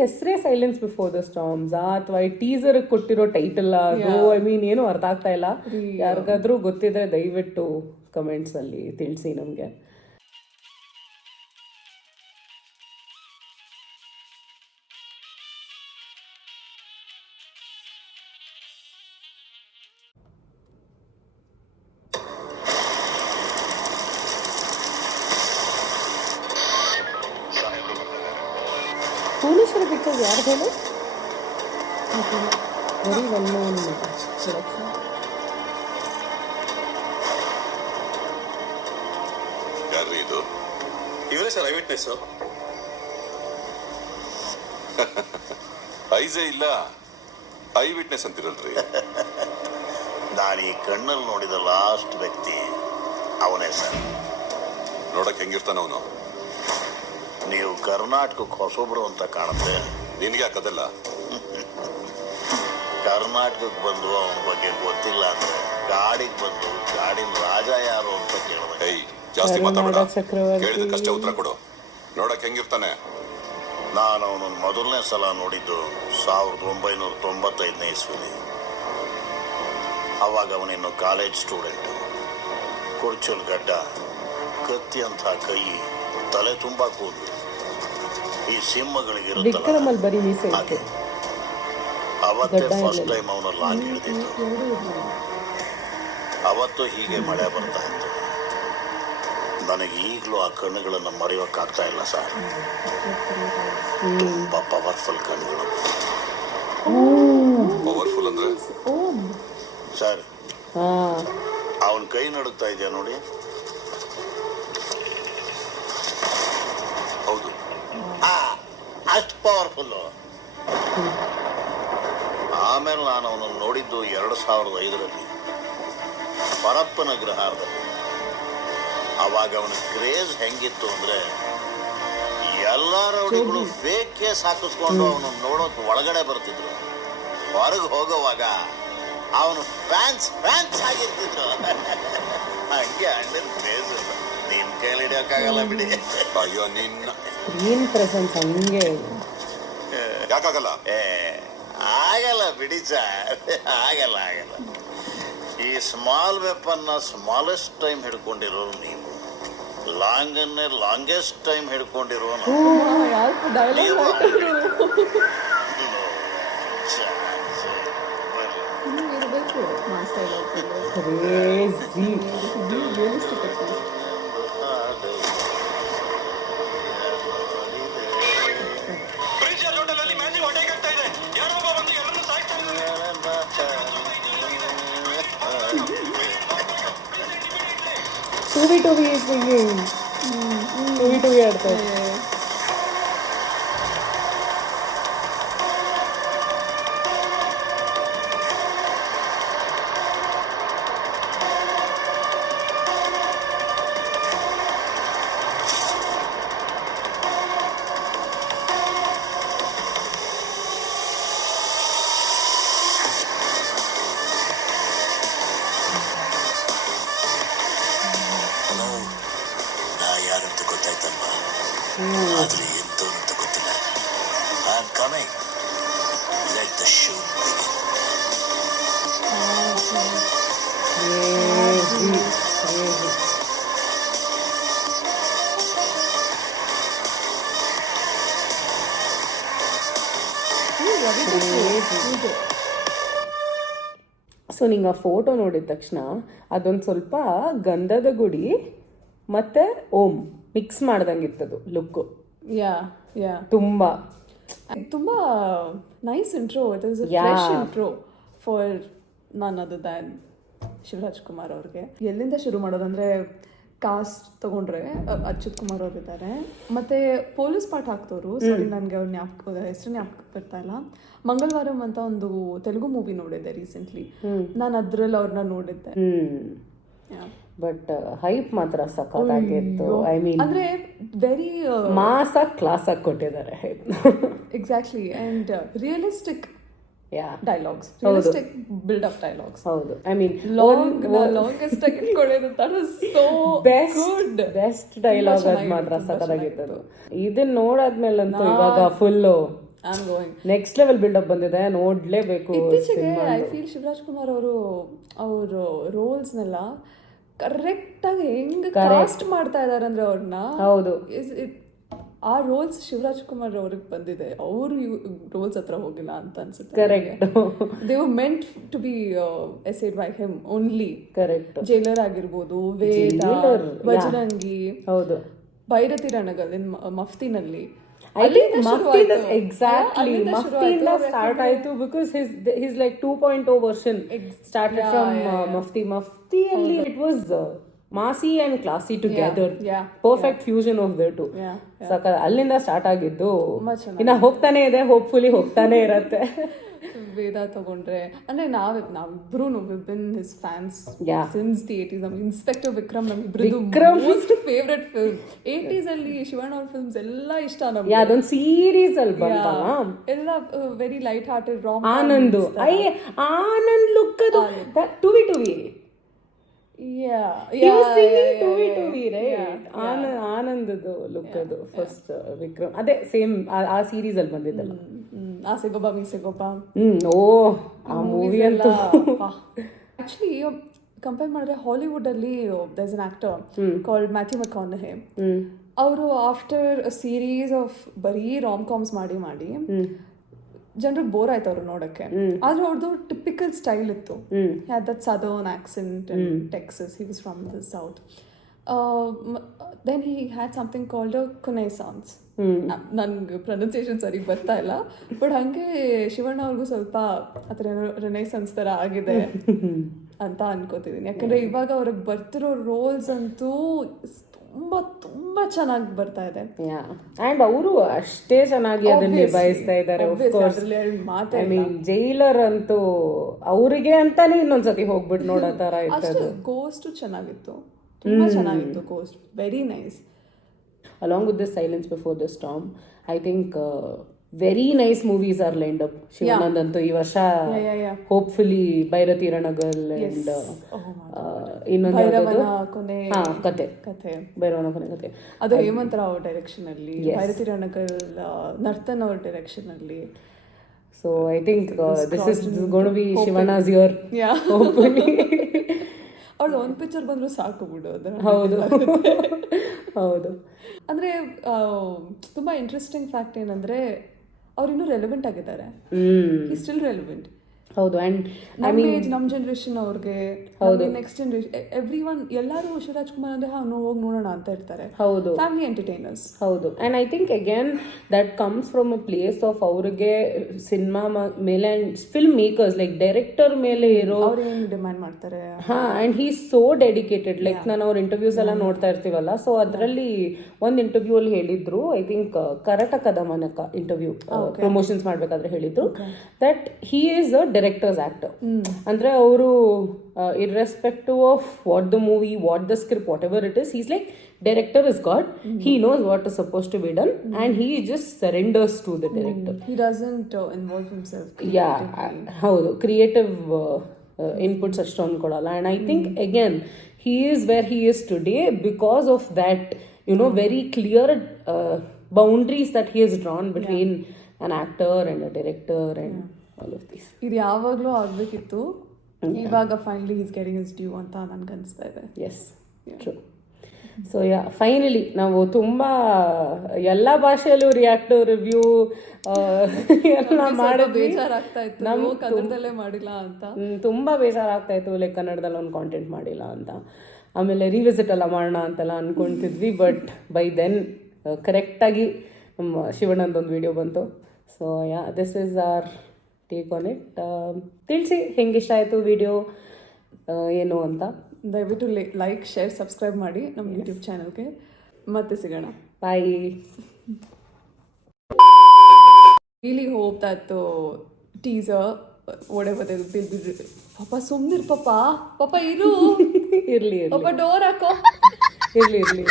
ಹೆಸರೇ silence before the storms ಅಥವಾ ಈ ಟೀಸರ್ ಕೊಟ್ಟಿರೋ ಟೈಟಲ್ ಅದು ಐ ಮೀನ್ ಏನು ಅರ್ಥ ಆಗ್ತಾ ಇಲ್ಲ. ಯಾರಿಗಾದ್ರೂ ಗೊತ್ತಿದ್ರೆ ದಯವಿಟ್ಟು ಕಮೆಂಟ್ಸ್ ಅಲ್ಲಿ ತಿಳಿಸಿ ನಮಗೆ. ಭುವನೇಶ್ವರಿ ಪಿಕ್ಚರ್ಸ್ ಯಾರು ಹೇಳು? Very well known production. ಯಾರ್ರೀ ಇದು? ಇವರೇ ಸರ್ ಐ ವಿಟ್ನೆಸ್. ಐಸೇ ಇಲ್ಲ, ಐ ವಿಟ್ನೆಸ್ ಅಂತಿರಲ್ರಿ. ನಾನು ಈ ಕಣ್ಣಲ್ಲಿ ನೋಡಿದ ಲಾಸ್ಟ್ ವ್ಯಕ್ತಿ ಅವನೇ ಸರ್. ನೋಡಕ್ ಹೆಂಗಿರ್ತಾನ ಅವನು? ನೀವು ಕರ್ನಾಟಕಕ್ಕೆ ಹೊಸೊಬ್ರು ಅಂತ ಕಾಣುತ್ತೆ. ನಿನ್ಗೆ ಯಾಕದಲ್ಲ? ಕರ್ನಾಟಕಕ್ಕೆ ಬಂದು ಅವನ ಬಗ್ಗೆ ಗೊತ್ತಿಲ್ಲ ಅಂದ್ರೆ ಗಾಡಿಗೆ ಬಂದು ಗಾಡಿನ ರಾಜ ಯಾರು ಅಂತ ಕೇಳಿದೆ. ಏಯ್, ಜಾಸ್ತಿ ಮಾತಾಡೋಣ. ಚಕ್ರವರ್ತಿ ಕೇಳಿದಕ್ಕಷ್ಟೇ ಉತ್ತರ ಕೊಡು. ನೋಡಕ್ ಹೆಂಗಿರ್ತಾನೆ? ನಾನು ಅವನನ್ನು ಮೊದಲನೇ ಸಲ ನೋಡಿದ್ದು 1995ನೇ ಇಸ್ವಿಲಿ. ಅವಾಗ ಅವನಿನ್ನು ಕಾಲೇಜ್ ಸ್ಟೂಡೆಂಟು. ಕುರ್ಚುಲ್ ಗಡ್ಡ, ಕತ್ತಿ ಅಂತ ಕೈ, ತಲೆ ತುಂಬಾ ಕೂದಲು, ಈ ಸಿಂಹಗಳಿಗಿರುತ್ತಲ್ಲ ವಿಕ್ರಮಲ್ಲಿ ಬರೀ ಮೀಸೆ ಹಾಗೆ. ಅವತ್ತೇ ಫಸ್ಟ್ ಟೈಮ್ ಅವನು ಲಾಂಗ್ ಹಿಡಿದಿದ್ದು. ಅವತ್ತು ಹೀಗೆ ಮಳೆ ಬರ್ತಾ ಇತ್ತು. ನನಗೆ ಈಗಲೂ ಆ ಕಣ್ಣುಗಳನ್ನು ಮರೆಯೋಕ್ಕಾಗ್ತಾ ಇಲ್ಲ ಸರ್. ತುಂಬಾ ಪವರ್ಫುಲ್ ಕಣ್ಣುಗಳು. ಪವರ್ಫುಲ್ ಅಂದ್ರೆ ಸರ್, ಅವನ ಕೈ ನಡುಗ್ತಾ ಇದೆಯಾ ನೋಡಿ. ಹೌದು, ಅಷ್ಟು ಪವರ್ಫುಲ್ಲು. ಆಮೇಲೆ ನಾನು ಅವನನ್ನು ನೋಡಿದ್ದು 2005ರಲ್ಲಿ ಪರಪ್ಪನ ಗೃಹಾರದಲ್ಲಿ. ಅವಾಗ ಅವನ ಕ್ರೇಜ್ ಹೆಂಗಿತ್ತು ಅಂದ್ರೆ ಎಲ್ಲ ರೌಡಿಗಳು ಫೇಕ್ ಕೇಸ್ ಹಾಕಿಸ್ಕೊಂಡು ಅವನು ನೋಡೋಕೆ ಒಳಗಡೆ ಬರ್ತಿದ್ರು. ಹೊರಗೆ ಹೋಗೋವಾಗ ಅವನು ಫ್ಯಾನ್ಸ್ ಆಗಿರ್ತಿದ್ರು. ಹಂಗೆ ಅಣ್ಣನ ಕ್ರೇಜ್ ನಿನ್ ಕೈಲಿ ಹಿಡಿಯೋಕ್ಕಾಗಲ್ಲ ಬಿಡಿ. ಅಯ್ಯೋ ನಿನ್ನ ಸ್ಕ್ರೀನ್ ಪ್ರೆಸೆನ್ಸ್ ಹಂಗೆ ಯಾಕಾಗಲ್ಲ? ಆಗಲ್ಲ ಬಿಡಿ ಸರ್, ಆಗಲ್ಲ. ಈ ಸ್ಮಾಲ್ ವೆಪನ್ನ ಸ್ಮಾಲೆಸ್ಟ್ ಟೈಮ್ ಹಿಡ್ಕೊಂಡಿರೋರು ನೀವು, ಲಾಂಗನ್ನೇ ಲಾಂಗೆಸ್ಟ್ ಟೈಮ್ ಹಿಡ್ಕೊಂಡಿರೋ ಟೂವಿ ಆಡ್ತಾ ಇದೆ. ಯಾರಂತ ಗೊತ್ತಾಯ್ತಲ್ವಾ? ಆದ್ರೆ ಎಂತವನು ಅಂತ ಗೊತ್ತಿಲ್ಲ. I am coming. Let the show begin. So ನಿಂಗೆ ಆ ಫೋಟೋ ನೋಡಿದ ತಕ್ಷಣ ಅದೊಂದು ಸ್ವಲ್ಪ ಗಂಧದ ಗುಡಿ ಮತ್ತೆ ಓಂ ಮಿಕ್ಸ್ ಮಾಡ್ದಂಗಿತ್ತದು ಲುಕ್ಕು. ತುಂಬಾ nice intro. It was a fresh intro for none other than Shivaraj Kumar ಅವ್ರಿಗೆ. ಎಲ್ಲಿಂದ ಶುರು ಮಾಡೋದಂದ್ರೆ ಕಾಸ್ಟ್ ತಗೊಂಡ್ರೆ ಅಚ್ಯುತ್ ಕುಮಾರ್ ಅವ್ರು ಇದ್ದಾರೆ, ಮತ್ತೆ ಪೊಲೀಸ್ ಪಾಠ ಹಾಕ್ತವ್ರು. ಸರಿ, ನನಗೆ ಅವ್ರ ಹೆಸರು ಜ್ಞಾಪಕ ಬರ್ತಾ ಇಲ್ಲ. ಮಂಗಳವಾರಂ ಅಂತ ಒಂದು ತೆಲುಗು ಮೂವಿ ನೋಡಿದ್ದೆ ರೀಸೆಂಟ್ಲಿ. ನಾನು ಅದ್ರಲ್ಲಿ ಅವ್ರನ್ನ ನೋಡಿದ್ದೆ. ಬಟ್ ಹೈಪ್ ಮಾತ್ರ ಸಖತ್ತಾಗಿತ್ತು. ಐ ಮೀನ್ ಅಂದ್ರೆ ವೆರಿ ಮಾಸ್ ಕ್ಲಾಸ್ ಆಗಿ ಕೊಟ್ಟಿದ್ದಾರೆ hype. Exactly. And realistic dialogues, realistic build up dialogues. ಹೌದು, ಐ ಮೀನ್ ಲಾಂಗೆಸ್ಟ್ ಆಗಿ ಇಟ್ಕೊಳ್ಳೋದು. That was so best dialogue. ಅದು ಮಾತ್ರ ಸಖತ್ತಾಗಿತ್ತು. ಇದನ್ನ ನೋಡಾದ್ಮೇಲಂತೂ ಇವಾಗ full I'm going. Next level build up ಬಂದಿದೆ, ನೋಡ್ಲೇಬೇಕು. ಇತ್ತೀಚೆಗೆ ಐ ಫೀಲ್ ಶಿವರಾಜ್ ಕುಮಾರ್ ಅವರು ರೋಲ್ಸ್ನೆಲ್ಲ ಕರೆಕ್ಟಾಗಿ ಹೆಂಗೆ ಕಾಸ್ಟ್ ಮಾಡ್ತಾ ಇದಾರೆ ಅಂದ್ರೆ ಅವ್ರನ್ನ. ಹೌದು, ಆ ರೋಲ್ಸ್ ಶಿವರಾಜ್ ಕುಮಾರ್ ಅವ್ರಿಗೆ ಬಂದಿದೆ, ಅವರು ರೋಲ್ಸ್ ಹತ್ರ ಹೋಗಿಲ್ಲ ಅಂತ ಅನ್ಸುತ್ತೆ. Correct. They were meant to be essayed by him only. Correct. Jailer ಆಗಿರ್ಬೋದು, ವೇದ, ಬಜರಂಗಿ, ಹೌದು, ಭೈರತಿ ರಣಗಲ್ ಮಫ್ತಿನಲ್ಲಿ. ಎಕ್ಸಾಕ್ಟ್ಲಿ ಮಫ್ತಿಯಿಂದ ಸ್ಟಾರ್ಟ್ ಆಯ್ತು, because his like 2.0 version started from ಮಫ್ತಿಯಲ್ಲಿ it was massy and classy together, perfect fusion of the two. ಅಲ್ಲಿಂದ start ಆಗಿದ್ದು ಇನ್ನ ಹೋಗ್ತಾನೆ ಇದೆ, ಹೋಪ್ಫುಲಿ ಹೋಗ್ತಾನೆ ಇರತ್ತೆ. ವೇದ ತಗೊಂಡ್ರೆ ಅಂದ್ರೆ ನಾವಿಬ್ರು been his fans since the 80s. ನಮ್ಗೆ ಇನ್ಸ್ಪೆಕ್ಟರ್ ವಿಕ್ರಮ್ ನಮ್ಮಿಬ್ರದ್ದು ಮೋಸ್ಟ್ ಫೇವ್ರೆಟ್ ಫಿಲ್ಮ್. 80s ಅಲ್ಲಿ ಶಿವಣ್ಣ ಅವ್ರ ಫಿಲ್ಮ್ಸ್ ಎಲ್ಲ ಇಷ್ಟ ನಮ್ಗೆ. ಅದೊಂದು ಸೀರೀಸ್ ಅಲ್ಲಿ ಬಂತ ಎಲ್ಲ very light hearted Ram. Anand look ಅದು ಟುವಿ ಆನಂದದು ಲುಕ್ ಅದು ಫಸ್ಟ್ ವಿಕ್ರಮ್. ಅದೇ ಸೇಮ್ ಆ ಸೀರೀಸ್ ಅಲ್ಲಿ ಬಂದಿದ್ದಲ್ಲ. ಆಸೆಗೊಬ್ಬ ಮೀಸೆಗೊಬ್ಬ. ಆ ಮೂವಿ ಅಂತ ಆಕ್ಚುಲಿ ಕಂಪೇರ್ ಮಾಡಿದ್ರೆ ಹಾಲಿವುಡ್ ಅಲ್ಲಿ there's an actor called Matthew McConaughey. ಅವರು ಆಫ್ಟರ್ ಅ ಸೀರೀಸ್ ಆಫ್ ಬರೀ ರಾಮ್ ಕಾಮ್ಸ್ ಮಾಡಿ ಜನರಿಗೆ ಬೋರ್ ಆಯ್ತು ಅವ್ರು ನೋಡಕ್ಕೆ. ಆದ್ರೆ ಅವ್ರದ್ದು ಟಿಪಿಕಲ್ ಸ್ಟೈಲ್ ಇತ್ತು. Had that southern accent and Texas. He was from the south. Then he had something called Conaissance. ನನ್ಗೆ ಪ್ರೊನೌನ್ಸಿಯೇಷನ್ ಸರಿ ಬರ್ತಾ ಇಲ್ಲ, ಬಟ್ ಹಂಗೆ ಶಿವಣ್ಣ ಅವ್ರಿಗೂ ಸ್ವಲ್ಪ ಆ ಥರ ರೆನೈಸನ್ಸ್ ಥರ ಆಗಿದೆ ಅಂತ ಅನ್ಕೋತಿದ್ದೀನಿ. ಯಾಕಂದ್ರೆ ಇವಾಗ ಅವ್ರಿಗೆ ಬರ್ತಿರೋ ರೋಲ್ಸ್ ಅಂತೂ ತುಂಬಾ ತುಂಬಾ ಚೆನ್ನಾಗಿ ಬರ್ತಾ ಇದೆ. ಅಂಡ್ ಅವರು ಅಷ್ಟೇ ಚೆನ್ನಾಗಿ ಅದನ್ನ ನಿಭಾಯಿಸ್ತಾ ಇದ್ದಾರೆ. ಐ ಮೀನ್ ಜೈಲರ್ ಅಂತೂ ಅವರಿಗೆ ಅಂತಾನೆ ಇನ್ನೊಂದ್ಸತಿ ಹೋಗ್ಬಿಟ್ಟು ನೋಡೋ ತರ ಇತ್ತು. ಗೋಸ್ಟ್ ಚೆನ್ನಾಗಿತ್ತು, ತುಂಬಾ ಚೆನ್ನಾಗಿತ್ತು ghost. Very nice. Along with this Silence Before the Storm, I think very nice movies are lined up. Shivanand ಈ ವರ್ಷ ಹೋಪ್ಫುಲಿ ಭೈರತಿ ರಣಗಲ್ ಅಂಡ್ ಇನ್ನೊಂದು ಕತೆ ಭೈರವನ ಕೊನೆ ಕತೆ, ಅದು ಹೇಮಂತ್ ರಾವ್ ಡೈರೆಕ್ಷನ್ ಅಲ್ಲಿ, ಭೈರತಿ ರಣಗಲ್ ನರ್ತನ್ ಅವ್ರ ಡೈರೆಕ್ಷನ್ ಅಲ್ಲಿ. So I think this is going to be Shivana's year. Hopefully. ಅವ್ಳು ಒಂದು ಪಿಕ್ಚರ್ ಬಂದ್ರು ಸಾಕು ಬಿಡು. ಹೌದು ಹೌದು. ಅಂದ್ರೆ ತುಂಬಾ ಇಂಟ್ರೆಸ್ಟಿಂಗ್ ಫ್ಯಾಕ್ಟ್ ಏನಂದ್ರೆ ಅವ್ರು ಇನ್ನೂ ರೆಲೆವೆಂಟ್ ಆಗಿದ್ದಾರೆ. Still relevant. ಹೌದು. ಅಂಡ್ ನಮ್ಮ ಜನರೇಷನ್ ಅವ್ರಿಗೆ, ನೆಕ್ಸ್ಟ್ ಜನರೇಷನ್, ಎವ್ರಿ ಒನ್, ಎಲ್ಲರೂ ಶಿವರಾಜ್ ಕುಮಾರ್ ಅಂದ್ರೆ ಹೋಗಿ ನೋಡೋಣ ಅಂತ ಇರ್ತಾರೆ. ಹೌದು, ಫ್ಯಾಮಿಲಿ ಎಂಟರ್ಟೈನರ್ಸ್. ಹೌದು. And I think again that comes from a place of ಅವ್ರಿಗೆ ಸಿನಿಮಾ ಮೇಲೆ and film makers like director ಮೇಲೆ ಇರೋ ಅವ್ರೇನು ಡಿಮ್ಯಾಂಡ್ ಮಾಡ್ತಾರೆ. And he is so dedicated. Like ನಾನು ಅವ್ರ ಇಂಟರ್ವ್ಯೂಸ್ ಎಲ್ಲ ನೋಡ್ತಾ ಇರ್ತೀವಲ್ಲ, ಸೊ ಅದರಲ್ಲಿ ಒಂದು ಇಂಟರ್ವ್ಯೂ ಅಲ್ಲಿ ಹೇಳಿದ್ರು, ಐ ಥಿಂಕ್ ಕರ್ನಾಟಕದ ಮನಕ ಇಂಟರ್ವ್ಯೂ ಪ್ರಮೋಷನ್ಸ್ ಮಾಡ್ಬೇಕಾದ್ರೆ ಹೇಳಿದ್ರು that he is a directors actor. ಅಂದ್ರೆ ಅವರು irrespective of what the movie, what the script, whatever it is, he's like, director is God. He knows what is supposed to be done and he just surrenders to the director. He doesn't involve himself. ಹೌದು, creative inputs ಅಷ್ಟೊಂದು ಕೊಡಲ್ಲ. and I think again he is where he is today because of that, you know, very clear boundaries that he has drawn between an actor and a director and all of this. ಇದು ಯಾವಾಗಲೂ ಆಗಬೇಕಿತ್ತು, ಇವಾಗ finally is getting his due ಅಂತ ನನಗೆ ಅನಿಸ್ತಾ ಇದೆ. S, true. So finally ನಾವು ತುಂಬ ಎಲ್ಲ ಭಾಷೆಯಲ್ಲೂ ರಿಯಾಕ್ಟ್ ರಿವ್ಯೂ ಎಲ್ಲ ಮಾಡಿದ್ವಿ. ಬೇಜಾರಾಗ್ತಾ ಇತ್ತು ನಾವು ಕನ್ನಡದಲ್ಲೇ ಮಾಡಿಲ್ಲ ಅಂತ. ತುಂಬ ಬೇಜಾರಾಗ್ತಾ ಇತ್ತು, ಲೈಕ್ ಕನ್ನಡದಲ್ಲಿ ಒಂದು ಕಾಂಟೆಂಟ್ ಮಾಡಿಲ್ಲ ಅಂತ. ಆಮೇಲೆ ರಿವಿಸಿಟ್ ಎಲ್ಲ ಮಾಡೋಣ ಅಂತೆಲ್ಲ ಅಂದ್ಕೊಳ್ತಿದ್ವಿ, ಬಟ್ ಬೈ ದೆನ್ ಕರೆಕ್ಟಾಗಿ ನಮ್ಮ ಶಿವಣ್ಣಂದೊಂದು ವಿಡಿಯೋ ಬಂತು. So this is our take on it. ತಿಳಿಸಿ ಹೆಂಗೆ ಇಷ್ಟ ಆಯಿತು ವಿಡಿಯೋ ಏನು ಅಂತ. ದಯವಿಟ್ಟು ಲೈಕ್, ಶೇರ್, ಸಬ್ಸ್ಕ್ರೈಬ್ ಮಾಡಿ ನಮ್ಮ ಯೂಟ್ಯೂಬ್ ಚಾನಲ್ಗೆ. ಮತ್ತೆ ಸಿಗೋಣ. Bye. Really hope that teaser whatever they will be. ಪಾಪ ಸುಮ್ಮನಿರು, ಪಾಪ ಇರು, ಇರಲಿ ಪಾಪ ಡೋರ್ ಹಾಕೋ, ಇರಲಿ.